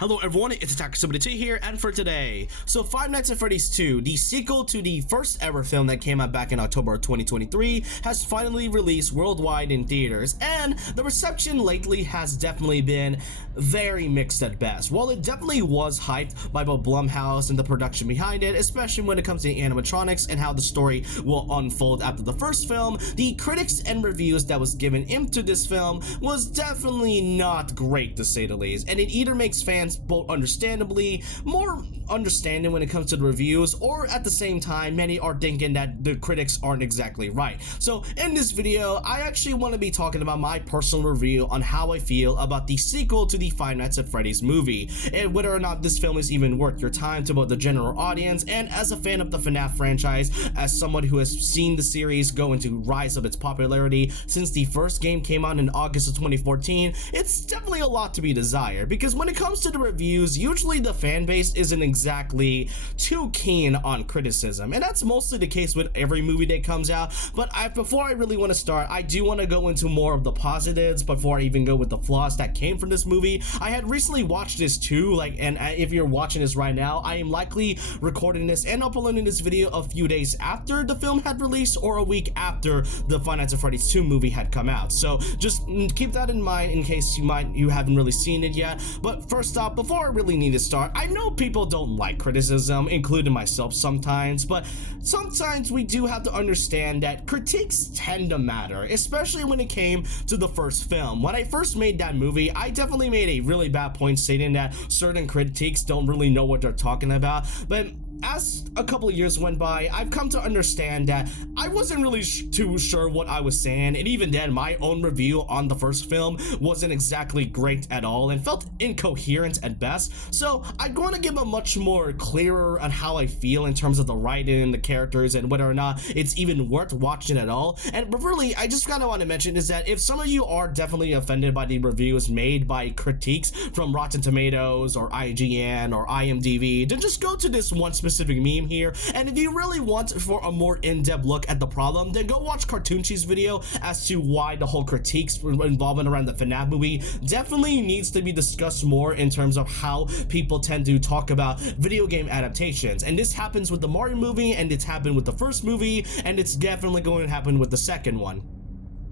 Hello everyone, it's Attacker72 here, and for today, so Five Nights at Freddy's 2, the sequel to the first ever film that came out back in October of 2023, has finally released worldwide in theaters, and the reception lately has definitely been very mixed at best. While it definitely was hyped by both Blumhouse and the production behind it, especially when it comes to the animatronics and how the story will unfold after the first film, the critics and reviews that was given into this film was definitely not great, to say the least, and it either makes fans both understandably more understanding when it comes to the reviews, or at the same time many are thinking that the critics aren't exactly right. So in this video I actually want to be talking about my personal review on how I feel about the sequel to the Five Nights at Freddy's movie, and whether or not this film is even worth your time to both the general audience and as a fan of the FNAF franchise, as someone who has seen the series go into rise of its popularity since the first game came out in August of 2014. It's definitely a lot to be desired, because when it comes to the reviews, usually the fan base isn't exactly too keen on criticism, and that's mostly the case with every movie that comes out. But before I really want to start, I do want to go into more of the positives before I even go with the flaws that came from this movie. I had recently watched this too, and if you're watching this right now, I am likely recording this and uploading this video a few days after the film had released, or a week after the Five Nights at Freddy's 2 movie had come out. So just keep that in mind in case you haven't really seen it yet. But first off, before I really need to start, I know people don't like criticism, including myself sometimes, but sometimes we do have to understand that critiques tend to matter, especially when it came to the first film. When I first made that movie, I definitely made a really bad point stating that certain critiques don't really know what they're talking about, but as a couple of years went by, I've come to understand that I wasn't really too sure what I was saying, and even then my own review on the first film wasn't exactly great at all and felt incoherent at best. So I'm going to give a much more clearer on how I feel in terms of the writing, the characters, and whether or not it's even worth watching at all. But really, I just kind of want to mention is that if some of you are definitely offended by the reviews made by critiques from Rotten Tomatoes or IGN or IMDb, then just go to this one specific meme here, and if you really want for a more in-depth look at the problem, then go watch Cartoonchi's video as to why the whole critiques involving around the FNAF movie definitely needs to be discussed more in terms of how people tend to talk about video game adaptations. And this happens with the Mario movie, and it's happened with the first movie, and it's definitely going to happen with the second one.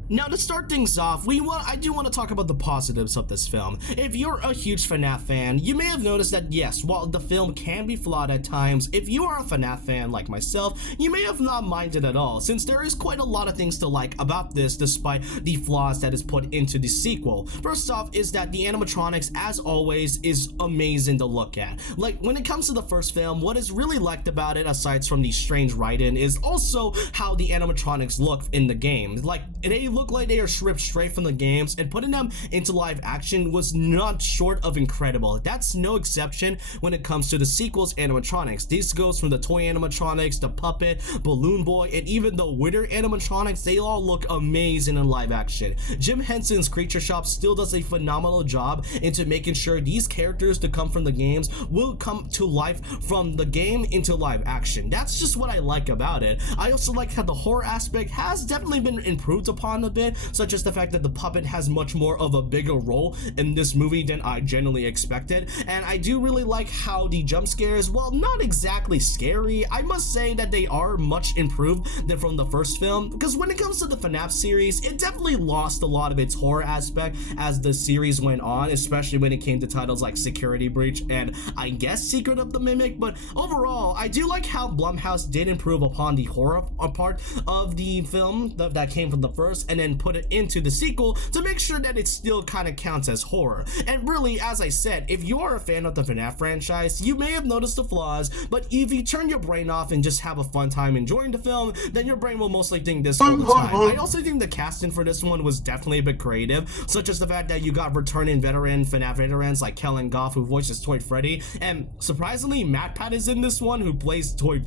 Now, to start things off, I do want to talk about the positives of this film. If you're a huge FNAF fan, you may have noticed that yes, while the film can be flawed at times, if you are a FNAF fan like myself, you may have not minded at all, since there is quite a lot of things to like about this despite the flaws that is put into the sequel. First off is that the animatronics, as always, is amazing to look at. Like, when it comes to the first film, what is really liked about it, aside from the strange writing, is also how the animatronics look in the game. Like, they look like they are stripped straight from the games, and putting them into live action was not short of incredible. That's no exception when it comes to the sequel's animatronics. This goes from the toy animatronics, the puppet, balloon boy, and even the Wither animatronics. They all look amazing in live action. Jim Henson's Creature Shop still does a phenomenal job into making sure these characters to come from the games will come to life from the game into live action. That's just what I like about it. I also like how the horror aspect has definitely been improved upon a bit, such as the fact that the puppet has much more of a bigger role in this movie than I generally expected. And I do really like how the jump scares, while not exactly scary, I must say that they are much improved than from the first film, because when it comes to the FNAF series, it definitely lost a lot of its horror aspect as the series went on, especially when it came to titles like Security Breach and I guess Secret of the Mimic. But overall, I do like how Blumhouse did improve upon the horror part of the film that came from the first, and then put it into the sequel to make sure that it still kind of counts as horror. And really, as I said, if you're a fan of the FNAF franchise, you may have noticed the flaws, but if you turn your brain off and just have a fun time enjoying the film, then your brain will mostly think this all the time. I also think the casting for this one was definitely a bit creative, such as the fact that you got returning FNAF veterans like Kellen Goff, who voices Toy Freddy, and surprisingly, MatPat is in this one, who plays Toy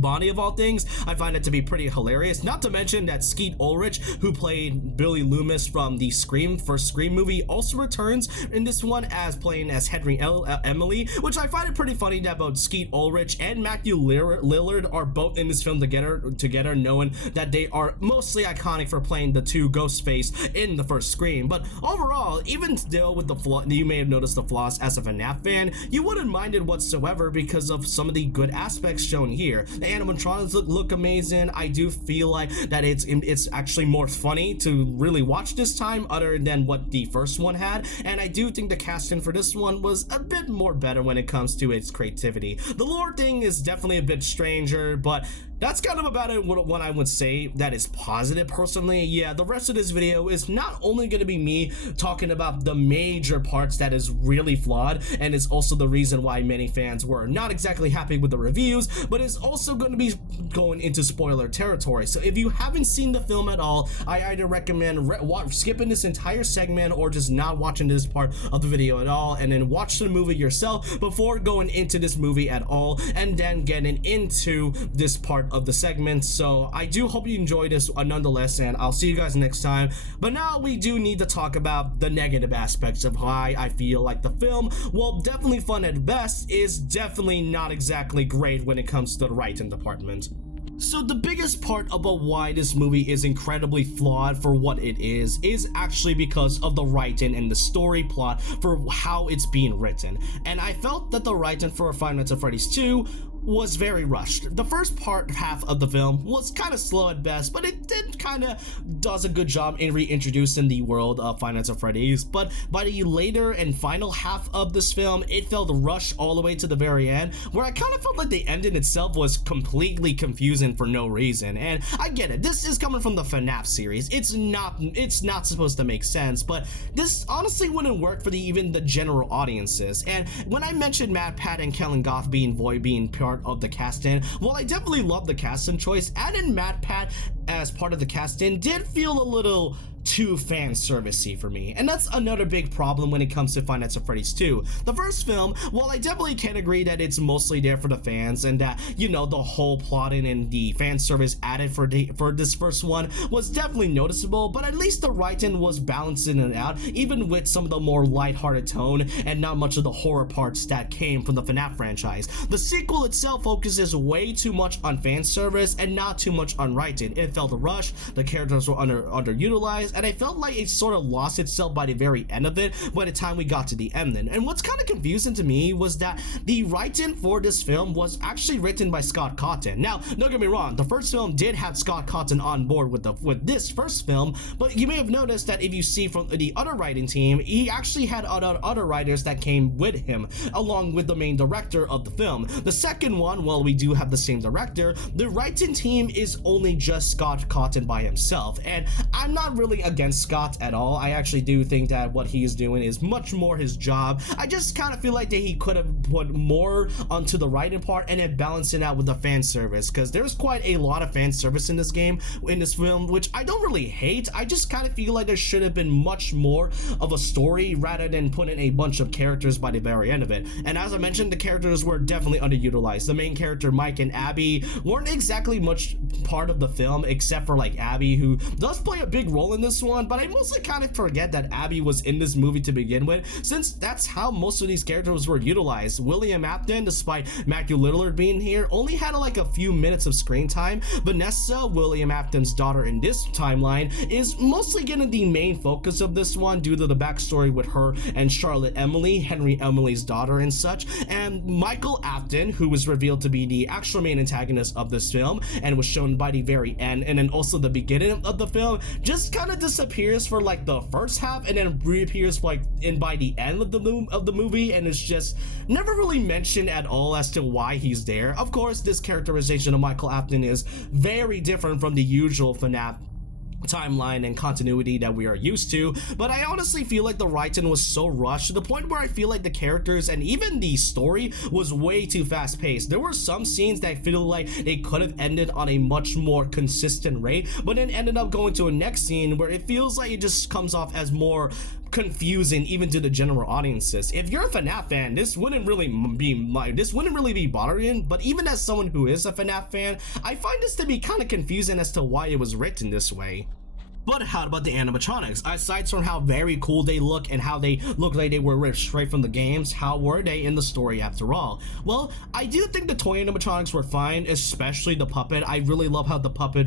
Bonnie of all things. I find it to be pretty hilarious. Not to mention that Skeet Ulrich, who played Billy Loomis from the first Scream movie, also returns in this one as playing as Henry Emily, which I find it pretty funny that both Skeet Ulrich and Matthew Lillard are both in this film together, knowing that they are mostly iconic for playing the two Ghostface in the first Scream. But overall, even still with the flaw, you may have noticed the flaws as a FNAF fan, you wouldn't mind it whatsoever because of some of the good aspects shown here. The animatronics look amazing. I do feel like that it's actually more funny to really watch this time other than what the first one had, and I do think the casting for this one was a bit more better when it comes to its creativity. The lore thing is definitely a bit stranger, but that's kind of about it, what I would say that is positive personally. Yeah, the rest of this video is not only going to be me talking about the major parts that is really flawed, and is also the reason why many fans were not exactly happy with the reviews, but it's also going to be going into spoiler territory. So if you haven't seen the film at all, I either recommend skipping this entire segment or just not watching this part of the video at all, and then watch the movie yourself before going into this movie at all, and then getting into this part of the segment. So I do hope you enjoyed this nonetheless, and I'll see you guys next time. But now we do need to talk about the negative aspects of why I feel like the film, while definitely fun at best, is definitely not exactly great when it comes to the writing department. So the biggest part about why this movie is incredibly flawed for what it is actually because of the writing and the story plot for how it's being written. And I felt that the writing for Five Nights at Freddy's 2 was very rushed. The first half of the film was kind of slow at best, but it did kind of does a good job in reintroducing the world of Five Nights at Freddy's. But by the later and final half of this film, it felt rushed all the way to the very end, where I kind of felt like the ending itself was completely confusing for no reason. And I get it, this is coming from the FNAF series. It's not supposed to make sense, but this honestly wouldn't work for even the general audiences. And when I mentioned Matt Pat and Kellen Goff being part of the casting, while I definitely love the casting choice, adding Matt Pat as part of the casting did feel a little too fan servicey for me, and that's another big problem when it comes to Five Nights at Freddy's 2. The first film, while I definitely can agree that it's mostly there for the fans, and that, you know, the whole plotting and the fan service added for this first one was definitely noticeable, but at least the writing was balancing it out, even with some of the more lighthearted tone and not much of the horror parts that came from the FNAF franchise. The sequel itself focuses way too much on fan service and not too much on writing. It felt rushed, the characters were underutilized, and I felt like it sort of lost itself by the very end of it by the time we got to the ending. And what's kind of confusing to me was that the writing for this film was actually written by Scott Cawthon. Now, don't get me wrong, the first film did have Scott Cawthon on board with this first film, but you may have noticed that if you see from the other writing team, he actually had other writers that came with him, along with the main director of the film. The second one, while we do have the same director, the writing team is only just Scott Cawthon by himself, and I'm not really against Scott at all. I actually do think that what he is doing is much more his job. I just kind of feel like that he could have put more onto the writing part and then balance it out with the fan service, because there's quite a lot of fan service in this film, which I don't really hate. I just kind of feel like there should have been much more of a story rather than putting a bunch of characters by the very end of it. And as I mentioned, the characters were definitely underutilized. The main character, Mike, and Abby weren't exactly much part of the film, except for like Abby, who does play a big role in this one, but I mostly kind of forget that Abby was in this movie to begin with, since that's how most of these characters were utilized. William Afton, despite Matthew Lillard being here, only had like a few minutes of screen time. Vanessa, William Afton's daughter in this timeline, is mostly getting the main focus of this one due to the backstory with her and Charlotte Emily, Henry Emily's daughter and such. And Michael Afton, who was revealed to be the actual main antagonist of this film and was shown by the very end and then also the beginning of the film, just kind of disappears for like the first half and then reappears like by the end of the movie, and it's just never really mentioned at all as to why he's there. Of course, this characterization of Michael Afton is very different from the usual FNAF timeline and continuity that we are used to, but I honestly feel like the writing was so rushed to the point where I feel like the characters and even the story was way too fast paced. There were some scenes that I feel like they could have ended on a much more consistent rate, but then ended up going to a next scene where it feels like it just comes off as more confusing even to the general audiences. If you're a FNAF fan, this wouldn't really be bothering, but even as someone who is a FNAF fan, I find this to be kind of confusing as to why it was written this way. But how about the animatronics? Aside from how very cool they look and how they look like they were ripped straight from the games, how were they in the story after all? Well, I do think the toy animatronics were fine, especially the puppet. I really love how the puppet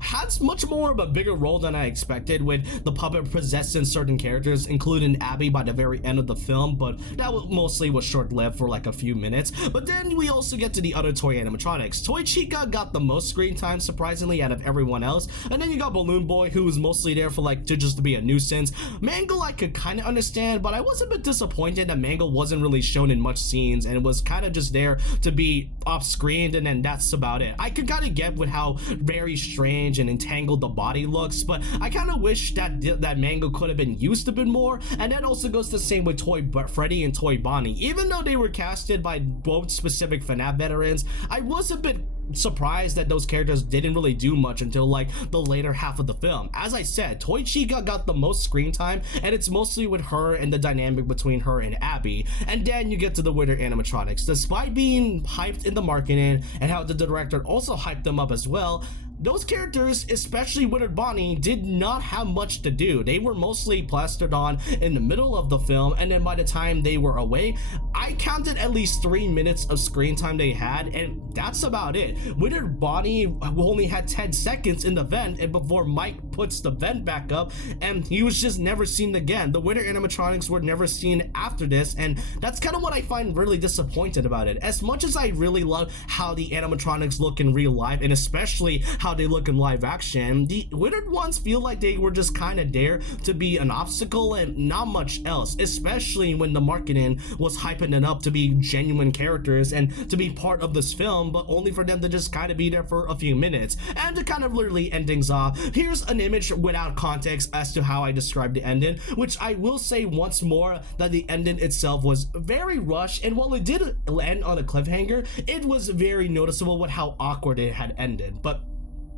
had much more of a bigger role than I expected, with the puppet possessing certain characters, including Abby by the very end of the film, but that mostly was short-lived for like a few minutes. But then we also get to the other toy animatronics. Toy Chica got the most screen time, surprisingly, out of everyone else, and then you got Balloon Boy, who was mostly there for just to be a nuisance. Mangle I could kind of understand, but I was a bit disappointed that Mangle wasn't really shown in much scenes and was kind of just there to be off-screened, and then that's about it. I could kind of get with how very strange and entangled the body looks, but I kind of wish that Mangle could have been used a bit more, and that also goes the same with Toy Freddy and Toy Bonnie. Even though they were casted by both specific FNAF veterans, I was a bit surprised that those characters didn't really do much until like the later half of the film. As I said, Toy Chica got the most screen time, and it's mostly with her and the dynamic between her and Abby. And then you get to the Wither animatronics. Despite being hyped in the marketing and how the director also hyped them up as well, those characters, especially Withered Bonnie, did not have much to do. They were mostly plastered on in the middle of the film, and then by the time they were away, I counted at least 3 minutes of screen time they had, and that's about it. Withered Bonnie only had 10 seconds in the vent, and before Mike puts the vent back up, and he was just never seen again. The Wither animatronics were never seen after this, and that's kind of what I find really disappointed about it. As much as I really love how the animatronics look in real life, and especially how they look in live action, the Withered ones feel like they were just kind of there to be an obstacle and not much else, especially when the marketing was hyping it up to be genuine characters and to be part of this film, but only for them to just kind of be there for a few minutes. And to kind of literally end things off, here's an image without context as to how I described the ending, which I will say once more that the ending itself was very rushed, and while it did end on a cliffhanger, it was very noticeable with how awkward it had ended. But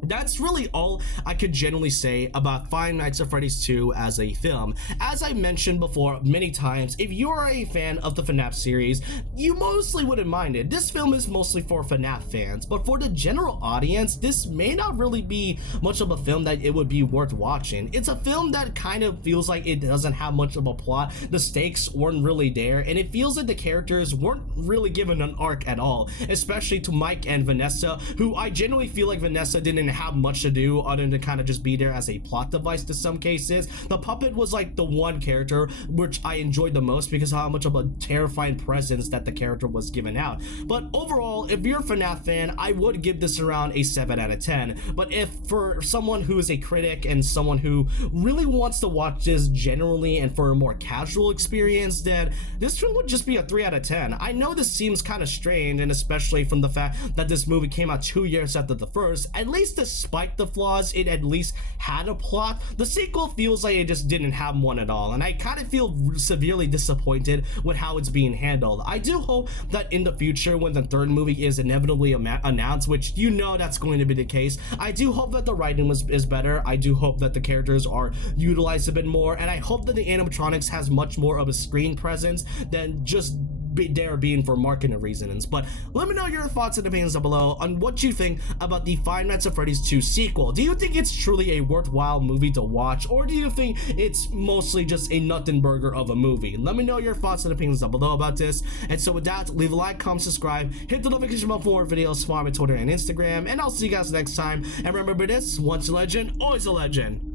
that's really all I could generally say about Five Nights at Freddy's 2 as a film. As I mentioned before many times, if you're a fan of the FNAF series, you mostly wouldn't mind it. This film is mostly for FNAF fans, but for the general audience, this may not really be much of a film that it would be worth watching. It's a film that kind of feels like it doesn't have much of a plot, the stakes weren't really there, and it feels like the characters weren't really given an arc at all, especially to Mike and Vanessa, who I genuinely feel like Vanessa didn't have much to do other than to kind of just be there as a plot device to some cases. The puppet was like the one character which I enjoyed the most because of how much of a terrifying presence that the character was given out. But overall, if you're a FNAF fan, I would give this around a 7 out of 10. But if for someone who is a critic and someone who really wants to watch this generally and for a more casual experience, then this film would just be a 3 out of 10. I know this seems kind of strange, and especially from the fact that this movie came out 2 years after the first. At least despite the flaws, it at least had a plot. The sequel feels like it just didn't have one at all, and I kind of feel severely disappointed with how it's being handled. I do hope that in the future, when the third movie is inevitably announced, which you know that's going to be the case, I do hope that the writing is better. I do hope that the characters are utilized a bit more, and I hope that the animatronics has much more of a screen presence than just there being for marketing reasons. But let me know your thoughts and opinions down below on what you think about the Five Nights at Freddy's 2 sequel. Do you think it's truly a worthwhile movie to watch, or do you think it's mostly just a nothing burger of a movie? Let me know your thoughts and opinions down below about this. And so with that, leave a like, comment, subscribe, hit the notification bell for more videos, follow me on Twitter and Instagram, and I'll see you guys next time. And remember this, once a legend, always a legend.